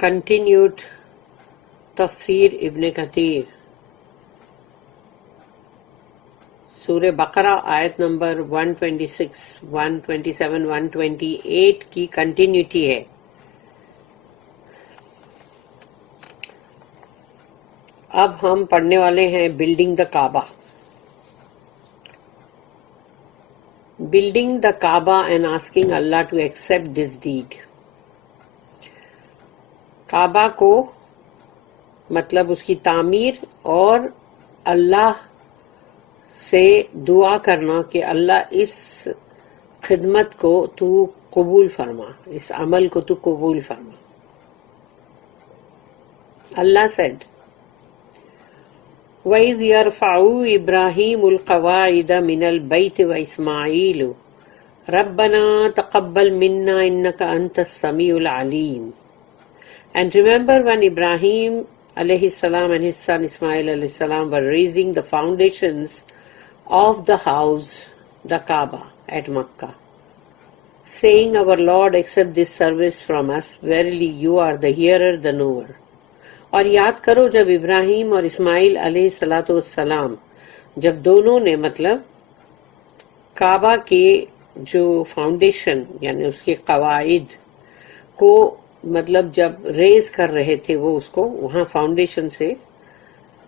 Continued Tafsir Ibn Kathir, Surah Baqarah آیت number 126, 127, 128 کی continuity ہے. اب ہم پڑھنے والے ہیں building the Kaaba. Building the Kaaba and asking Allah to accept this deed. کعبہ کو مطلب اس کی تعمیر اور اللہ سے دعا کرنا کہ اللہ اس خدمت کو تو قبول فرما، اس عمل کو تو قبول فرما. اللہ said وَإِذْ يَرْفَعُ إِبْرَاهِيمُ الْقَوَاعِدَ مِنَ الْبَيْتِ وَإِسْمَاعِيلُ رَبَّنَا تَقَبَّلْ مِنَّا إِنَّكَ أَنْتَ السَّمِيعُ الْعَلِيمُ. And remember when Ibrahim alayhi salam and his son Ismail alayhi salam were raising the foundations of the house, the Kaaba at Makkah, saying, Our Lord, accept this service from us. Verily you are the hearer, the knower. اور یاد کرو جب ابراہیم اور اسماعیل علیہ الصلاۃ والسلام جب دونوں نے مطلب کعبہ کے جو فاؤنڈیشن یعنی اس کے قواعد کو مطلب جب ریز کر رہے تھے وہ اس کو وہاں فاؤنڈیشن سے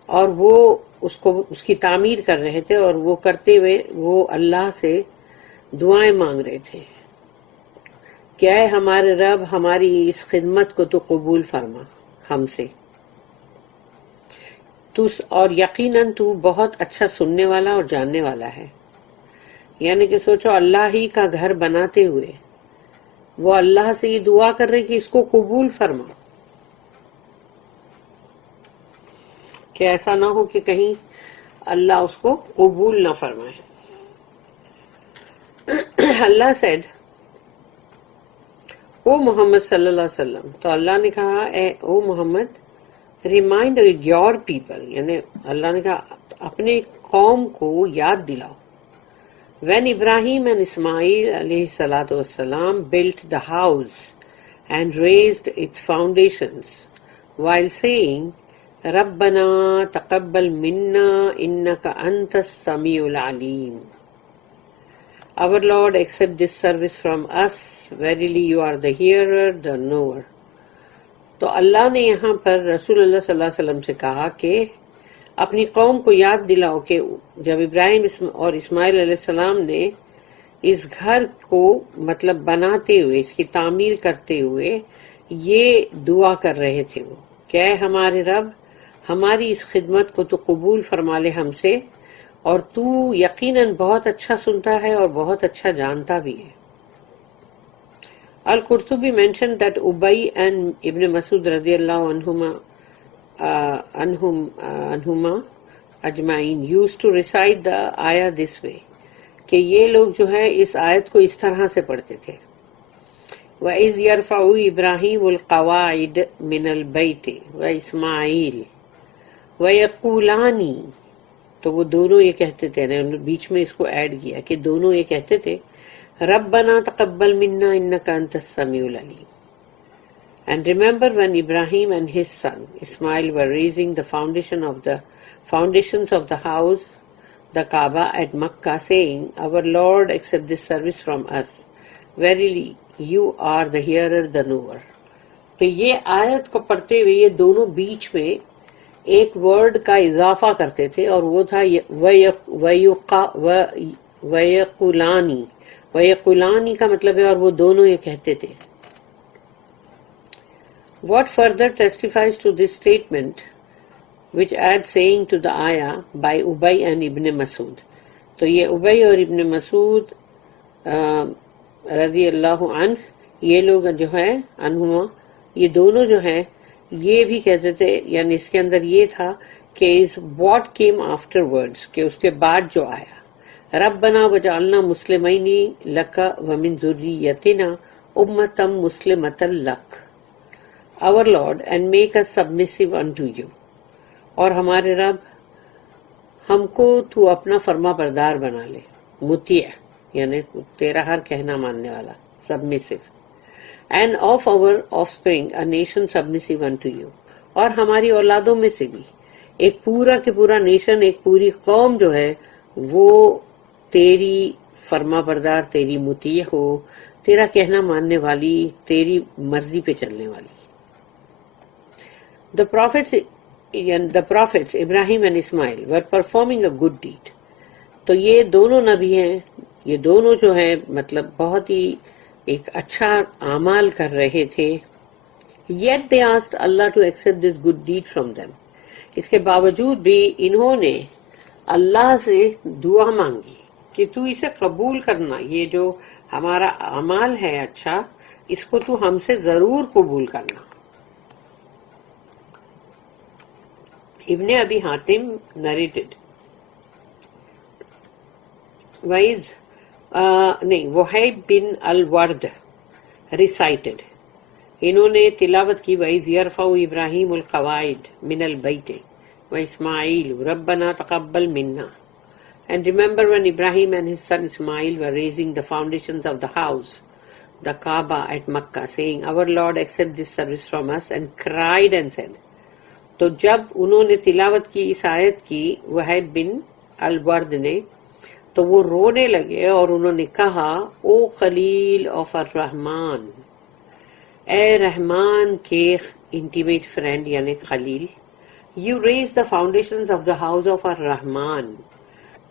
اور وہ اس کی تعمیر کر رہے تھے اور وہ کرتے ہوئے وہ اللہ سے دعائیں مانگ رہے تھے کہ اے ہمارے رب ہماری اس خدمت کو تو قبول فرما ہم سے اور یقیناً تو بہت اچھا سننے والا اور جاننے والا ہے. یعنی کہ سوچو اللہ ہی کا گھر بناتے ہوئے وہ اللہ سے یہ دعا کر رہے کہ اس کو قبول فرما، کہ ایسا نہ ہو کہ کہیں اللہ اس کو قبول نہ فرمائے. اللہ said او محمد صلی اللہ علیہ وسلم، تو اللہ نے کہا اے او محمد ریمائنڈ یور پیپل، یعنی اللہ نے کہا اپنے قوم کو یاد دلاؤ. وین ابراہیم اینڈ اسماعیل علیہ الصلاۃ والسلام built the house and raised its foundations while saying ربنا تقبل منا انک انت السمیع العلیم. Our Lord, accept this service from us. Verily you are the hearer, the knower. تو اللہ نے یہاں پر رسول اللہ صلی اللہ علیہ وسلم سے کہا کہ اپنی قوم کو یاد دلاؤ کہ جب ابراہیم اور اسماعیل علیہ السلام نے اس گھر کو مطلب بناتے ہوئے اس کی تعمیر کرتے ہوئے یہ دعا کر رہے تھے وہ کہ اے ہمارے رب ہماری اس خدمت کو تو قبول فرما لے ہم سے، اور تو یقیناً بہت اچھا سنتا ہے اور بہت اچھا جانتا بھی ہے. Al-Qurtubi mentioned that Ubay and Ibn Masud radiallahu anhuma ajma'in used to recite the ayah this way کہ یہ لوگ جو ہے اس آیت کو اس طرح سے پڑھتے تھے وَإِذْ يَرْفَعُ إِبْرَاهِيمُ الْقَوَاعِدَ مِنَ الْبَيْتِ وَإِسْمَاعِيلُ وَيَقُولَانِ. تو وہ دونوں یہ کہتے تھے، بیچ میں اس کو ایڈ کیا کہ دونوں یہ کہتے تھے ربنا تقبل منا انک انت السمیع العلیم. And remember when Ibrahim and his son Ismail were raising the foundations of the house, the Kaaba at Makkah, saying, Our Lord, accept this service from us. Verily you are the hearer, the knower. تو یہ آیت کو پڑھتے ہوئے یہ دونوں بیچ میں ایک ورڈ کا اضافہ کرتے تھے اور وہ تھا وَيَقُولَانِ. وَيَقُولَانِ کا مطلب ہے اور وہ دونوں یہ کہتے تھے. What further testifies to this statement, which adds saying to the ayah by Ubay and Ibn Masud. تو یہ ابی اور ابن مسعود رضی اللہ عنہ یہ لوگ جو ہے عنہما یہ دونوں جو ہیں یہ بھی کہتے تھے، یعنی اس کے اندر یہ تھا کہ is what came afterwards، کہ اس کے بعد جو آیا ربنا وجعلنا مسلمین لک ومن ذریتنا امتا مسلمتا لک. Our Lord, and make us submissive unto you. اور ہمارے رب ہم کو تو اپنا فرما بردار بنا لے، مطیع یعنی تیرا ہر کہنا ماننے والا، submissive. and of our offspring a nation submissive unto you. اور ہماری اولادوں میں سے بھی ایک پورا کے پورا نیشن، ایک پوری قوم جو ہے وہ تیری فرما بردار، تیری مطیع ہو، تیرا کہنا ماننے والی، تیری مرضی پہ چلنے والی. The prophets Ibrahim and Ismail were performing a good deed. تو یہ دونوں نبی ہیں، یہ دونوں جو ہیں مطلب بہت ہی ایک اچھا اعمال کر رہے تھے. Yet they asked Allah to accept this good deed from them. اس کے باوجود بھی انہوں نے اللہ سے دعا مانگی کہ تو اسے قبول کرنا، یہ جو ہمارا اعمال ہے اچھا، اس کو تو ہم سے ضرور قبول کرنا. ابن ابی حاتم narrated وحیب بن الورد recited، انہوں نے تلاوت کی وَإِذْ يَرْفَعُ إِبْرَاهِيمُ الْقَوَاعِدَ مِنَ الْبَيْتِ وَإِسْمَاعِيلُ رَبَّنَا تَقَبَّلْ مِنَّا. And remember when Ibrahim and his son Ismail were raising the foundations of the house, the Kaaba at Makkah, saying, Our Lord, accept this service from us, and cried and said. تو جب انہوں نے تلاوت کی اس آیت کی وحیب بن الورد نے، تو وہ رونے لگے اور انہوں نے کہا، او خلیل آف الرحمن، اے رحمان کے انٹیمیٹ فرینڈ یعنی Khalil, you raise the foundations of the house of الرحمن،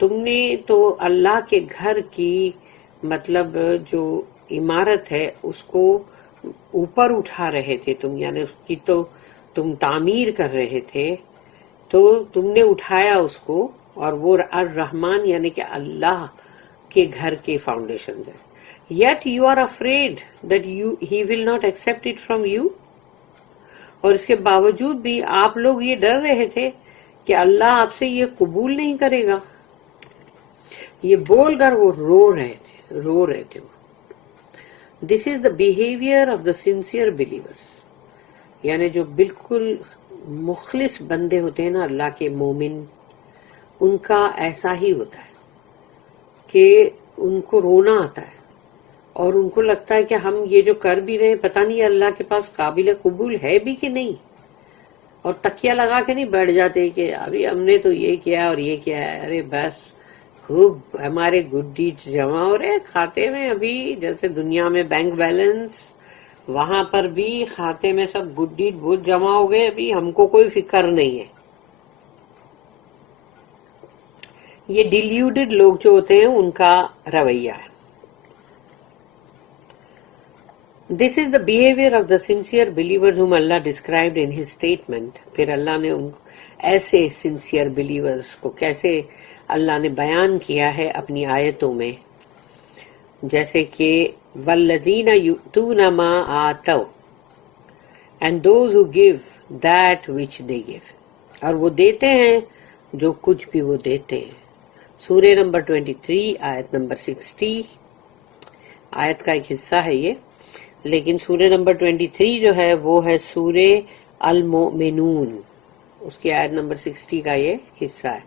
تم نے تو اللہ کے گھر کی مطلب جو عمارت ہے اس کو اوپر اٹھا رہے تھے تم، یعنی اس کی تو تم تعمیر کر رہے تھے، تو تم نے اٹھایا اس کو، اور وہ الرحمن یعنی کہ اللہ کے گھر کے فاؤنڈیشنز ہیں. Yet you are afraid that he will not accept it from you. اور اس کے باوجود بھی آپ لوگ یہ ڈر رہے تھے کہ اللہ آپ سے یہ قبول نہیں کرے گا. یہ بول کر وہ رو رہے تھے. This is the behavior of the sincere believers. یعنی جو بالکل مخلص بندے ہوتے ہیں نا اللہ کے مومن، ان کا ایسا ہی ہوتا ہے کہ ان کو رونا آتا ہے اور ان کو لگتا ہے کہ ہم یہ جو کر بھی رہے ہیں پتہ نہیں اللہ کے پاس قابل قبول ہے بھی کہ نہیں، اور تکیہ لگا کے نہیں بیٹھ جاتے کہ ابھی ہم نے تو یہ کیا اور یہ کیا ہے، ارے بس خوب ہمارے گڈ ڈیڈز جمع ہو رہے کھاتے میں، ابھی جیسے دنیا میں بینک بیلنس، وہاں پر بھی کھاتے میں سب گڈ ڈیڈ بہت جمع ہو گئے، ابھی ہم کو کوئی فکر نہیں ہے. یہ ڈیلیوڈڈ لوگ جو ہوتے ہیں ان کا رویہ ہے. This is the behavior of the sincere believers whom Allah described in his statement. پھر اللہ نے ان ایسے sincere believers کو کیسے اللہ نے بیان کیا ہے اپنی آیتوں میں، جیسے کہ وَالَّذِينَ يُؤْتُونَ مَا آتَوْا and those who give that which they give، اور وہ دیتے ہیں جو کچھ بھی وہ دیتے ہیں. سورہ نمبر 23 آیت نمبر 60، آیت کا ایک حصہ ہے یہ، لیکن سورہ نمبر 23 جو ہے وہ ہے سورہ المؤمنون، اس کی آیت نمبر 60 کا یہ حصہ ہے.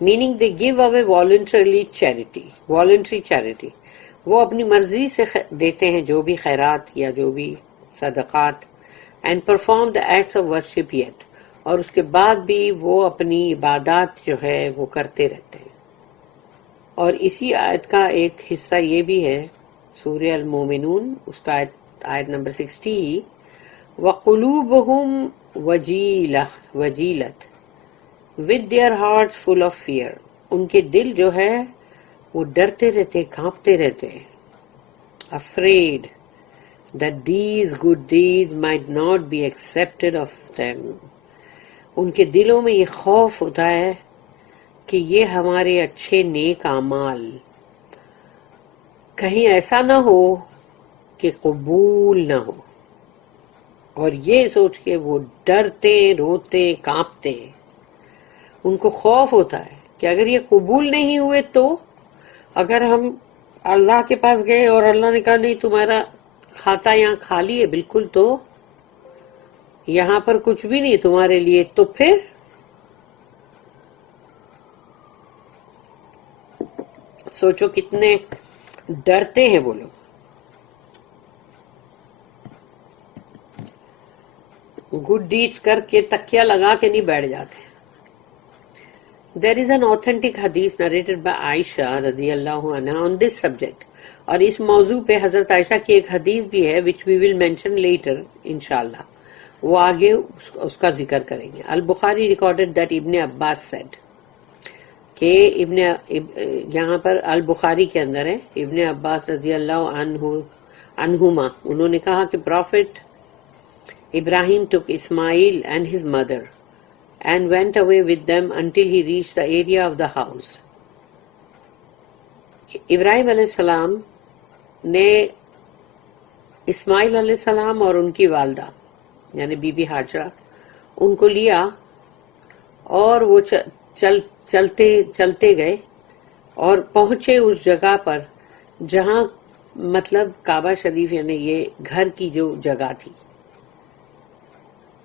Meaning they gave away voluntarily charity, voluntary charity, وہ اپنی مرضی سے دیتے ہیں جو بھی خیرات یا جو بھی صدقات. And perform the acts of worship yet, اور اس کے بعد بھی وہ اپنی عبادات جو ہے وہ کرتے رہتے ہیں. اور اسی آیت کا ایک حصہ یہ بھی ہے سورہ المومنون، اس کا آیت number 60، وَقُلُوبُهُمْ وَجِیلَةٌ with their hearts full of fear، ان کے دل جو ہے وہ ڈرتے رہتے، کانپتے رہتے ہیں. afraid that these good deeds might not be accepted of them، ان کے دلوں میں یہ خوف ہوتا ہے کہ یہ ہمارے اچھے نیک اعمال کہیں ایسا نہ ہو کہ قبول نہ ہو، اور یہ سوچ کے وہ ڈرتے، روتے، کانپتے ہیں. ان کو خوف ہوتا ہے کہ اگر یہ قبول نہیں ہوئے تو، اگر ہم اللہ کے پاس گئے اور اللہ نے کہا نہیں تمہارا کھاتا یہاں خالی ہے بالکل، تو یہاں پر کچھ بھی نہیں تمہارے لیے، تو پھر سوچو کتنے ڈرتے ہیں وہ لوگ. گڈ ڈیڈس کر کے تکیہ لگا کے نہیں بیٹھ جاتے. There is an authentic hadith narrated by Aisha رضی اللہ عنہ on this subject. اور اس موضوع پہ حضرت عائشہ کی ایک حدیث بھی ہے which we will mention later انشاءاللہ. وہ آگے اس کا ذکر کریں گے. البخاری ریکارڈڈ دیٹ ابن عباس said کہ یہاں پر البخاری کے اندر ہے ابن عباس رضی اللہ عنہما انہوں نے کہا کہ prophet Ibrahim took Ismail and his mother and went away with them until he reached the area of the house. ابراہیم علیہ السلام نے اسماعیل علیہ السلام اور ان کی والدہ یعنی بی بی ہاجرہ ان کو لیا اور وہ چلتے گئے اور پہنچے اس جگہ پر جہاں مطلب کعبہ شریف یعنی یہ گھر کی جو جگہ تھی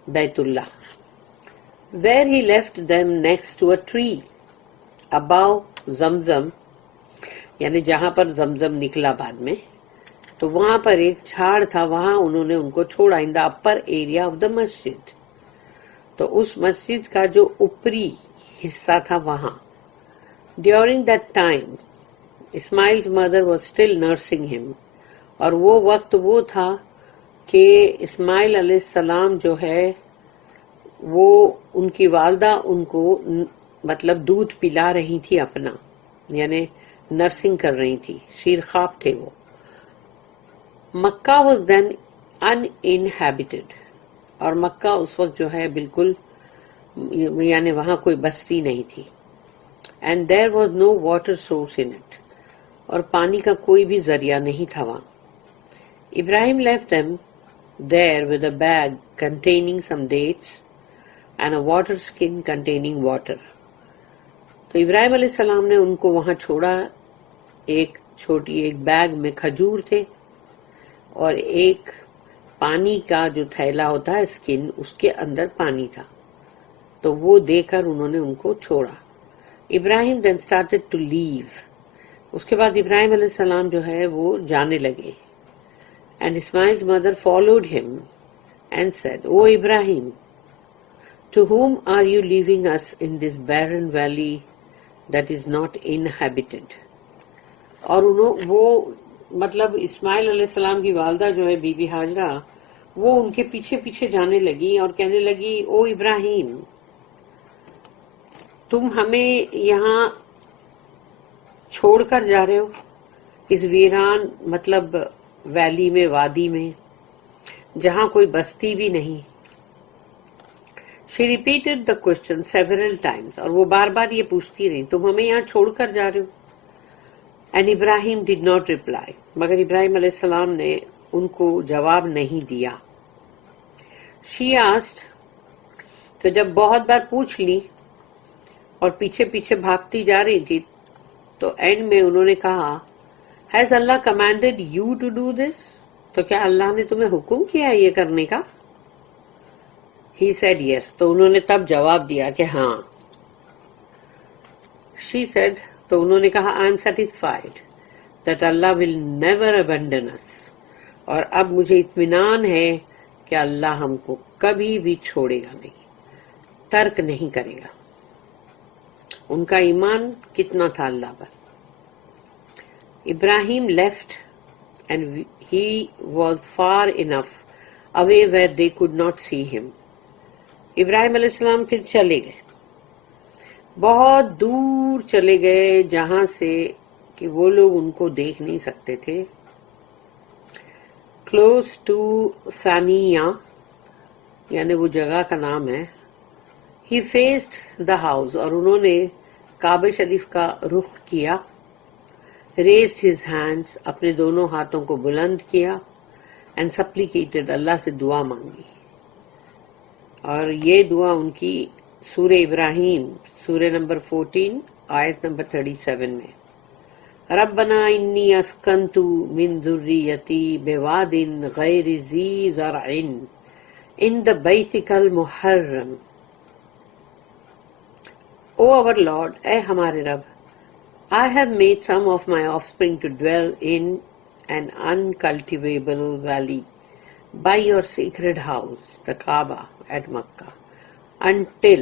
بیت اللہ. Where he left them next to a tree above زمزم یعنی جہاں پر زمزم نکلا بعد میں تو وہاں پر ایک جھاڑ تھا وہاں انہوں نے ان کو چھوڑا ان دا اپر ایریا آف دا مسجد. تو اس مسجد کا جو اوپری حصہ تھا وہاں. During that time Ismail's mother was still nursing him اور وہ وقت وہ تھا کہ اسماعیل علیہ السلام جو ہے وہ ان کی والدہ ان کو مطلب دودھ پلا رہی تھی اپنا یعنی نرسنگ کر رہی تھی. شیر خواب تھے وہ. مکہ was then uninhabited اور مکہ اس وقت جو ہے بالکل یعنی وہاں کوئی بستی نہیں تھی. And there was no water source in it اور پانی کا کوئی بھی ذریعہ نہیں تھا وہاں. Ibrahim left them there with a bag containing some dates and a water skin containing water. تو ابراہیم علیہ السلام نے ان کو وہاں چھوڑا. ایک چھوٹی ایک بیگ میں کھجور تھے اور ایک پانی کا جو تھیلا ہوتا ہے اسکن اس کے اندر پانی تھا تو وہ دے کر انہوں نے ان کو چھوڑا. ابراہیم then started to leave. اس کے بعد ابراہیم علیہ السلام جو ہے وہ جانے لگے. And Ismail's mother followed him and said, "O Ibrahim, to whom are you leaving us in this barren valley that is not inhabited?" اور وہ مطلب اسماعیل علیہ السلام کی والدہ جو ہے بی بی ہاجرہ وہ ان کے پیچھے پیچھے جانے لگی اور کہنے لگی او ابراہیم تم ہمیں یہاں چھوڑ کر جا رہے ہو اس ویران مطلب ویلی میں وادی میں جہاں کوئی بستی بھی نہیں. She repeated the question several times اور وہ بار بار یہ پوچھتی رہی تم ہمیں یہاں چھوڑ کر جا رہے ہو. And Ibrahim did not reply مگر ابراہیم علیہ السلام نے ان کو جواب نہیں دیا. She asked تو جب بہت بار پوچھ لی اور پیچھے پیچھے بھاگتی جا رہی تھی تو اینڈ میں انہوں نے کہا Has Allah commanded you to do this؟ تو کیا اللہ نے تمہیں حکم کیا یہ کرنے کا؟ He said yes تو انہوں نے تب جواب دیا کہ ہاں. She said تو انہوں نے کہا I am satisfied that Allah will never abandon us اور اب مجھے اطمینان ہے کہ اللہ ہم کو کبھی بھی چھوڑے گا نہیں ترک نہیں کرے گا. ان کا ایمان کتنا تھا اللہ پر. Ibrahim left and he was far enough away where they could not see him. ابراہیم علیہ السلام پھر چلے گئے بہت دور چلے گئے جہاں سے کہ وہ لوگ ان کو دیکھ نہیں سکتے تھے. Close to ثانیہ یعنی وہ جگہ کا نام ہے. He faced the house اور انہوں نے کعبہ شریف کا رخ کیا. Raised his hands اپنے دونوں ہاتھوں کو بلند کیا and supplicated اللہ سے دعا مانگی. اور یہ دعا ان کی سورہ ابراہیم سورہ نمبر 14 آیت نمبر 37 میں ربنا انی اسکنت من ذریتی بواد غیر ذی زرع عند بیتک المحرم. او our Lord اے ہمارے رب I have made some of my offspring to dwell in an uncultivable valley by your sacred house, the Kaaba at Makkah, until,